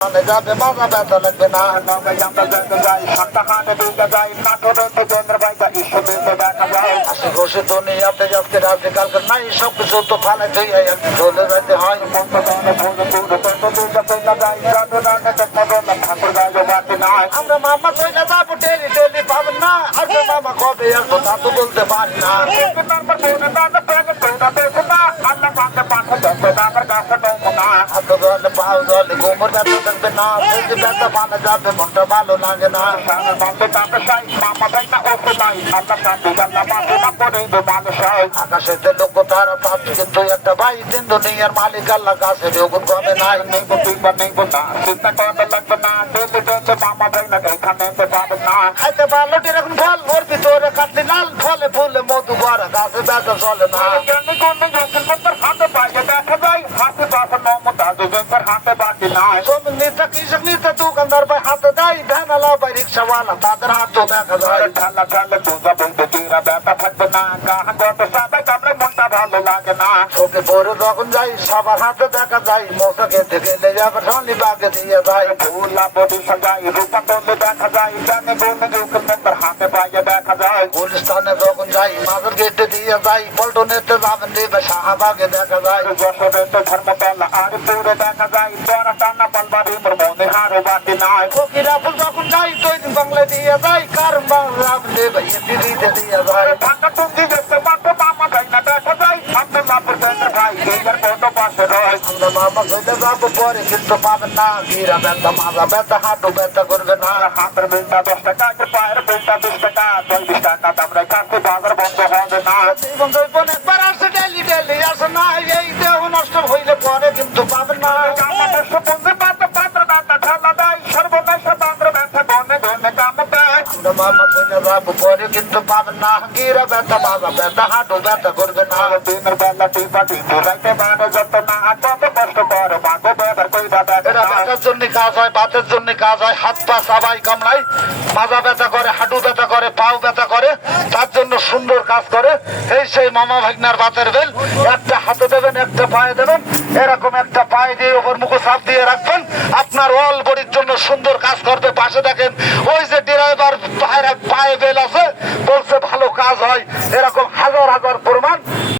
যাবে মাজা ব্যথা লাগবে না হাসি খুশি দুনিয়াতে আজকে রাতে কালকে নাই সবকিছু তো ফালে ধুয়ে চলে যেতে হয় আমরা মামা চলে যাবো ডেলি ডেলি পাবেন না আসলে মামা কবে আসবো তা তো বলতে পারি না হাত জলে পাও জলে গোবর ব্যথা থাকবে না ব্যথা পানা যাবে মনটা ভালো লাগে না আকাশেতে লোক তারা পাচ্ছি কিন্তু একটা ভাই দিন দুনিয়ার মালিক আল্লাহ কাছে যোগুন কমে নাই খাইতে পারলো এরকম ফল ওর ভিতরে কাটলি লাল ফলে ফুলে মধু ভরা গাছে ব্যথা চলে না কৃষক নিতে দোকানদার ভাই হাতে দেয় ভ্যানালা ভাই রিক্সাওয়ালা তাদের হাতও দেখা যায় ওকে পরে যখন যাই সবার হাতে দেখা যায় মশা খেতে গেলে যাবে শনি বাগে দিয়ে যায় গুলিস্তানে যখন যাই মাঝের গেটে দিয়ে যাই পল্টনেতে যাবেন দেবে শাহবাগে দেখা যায় ধর্মতলা আর পুরে দেখা যায় ফকিরা ফুল যখন যাই দৈনিক বাংলা দিয়ে যাই কারণ বাংলা দেবে দিদিতে দিয়ে যায় ঢাকা টুঙ্গি দেখতে পারতো মামা যায় না দেখা যায় আমরা লাভের দেখা ভাই এইবার কত পাশে রয় আমরা মামা হইতে যাবো পরে কিন্তু পাবেন না গিরা ব্যথা মাজা ব্যথা হাঁটু ব্যথা করবে না হাতের বেলটা 10 টাকা পায়ের বেলটা 20 টাকা 20 টাকা আমরা কাছে বাজার বন্ধ হবে না জীবন জৈবন একবার আসে ডেলি ডেলি আসে না এই দেহ নষ্ট হইলে পরে কিন্তু পাবেন না আমাদের সপনে পাতা পাত্র দাতা ঠালা দেয় সর্বনাশ বাঁধর ব্যথা গনে গনে কাম দেয় আমরা মামা চলে যাবো পরে কিন্তু পাবেন না গিরা ব্যথা মাজা ব্যথা হাঁটু ব্যথা করবে না দিনের বেলা টিপা টিপি রাইতে বানো যত না কত কষ্ট করে বাঁধো ব্যথার কইরা এটা ব্যথার জন্য কাজ হয় বাতের জন্য কাজ হয় হাত পা সবাই কামড়ায় মাজা ব্যথা করে হাঁটু ব্যথা করে পাও ব্যথা করে তার জন্য সুন্দর কাজ করে এই সেই মামা ভাগনার বাতের বেল একটা হাতে দেবেন একটা পায়ে দেবেন এরকম একটা পায়ে দিয়ে ওপর মুখে চাপ দিয়ে রাখবেন আপনার অল বডির জন্য সুন্দর কাজ করবে পাশে দেখেন ওই যে ড্রাইভার পায়ে বেল আছে বলছে ভালো কাজ হয় এরকম হাজার হাজার প্রমাণ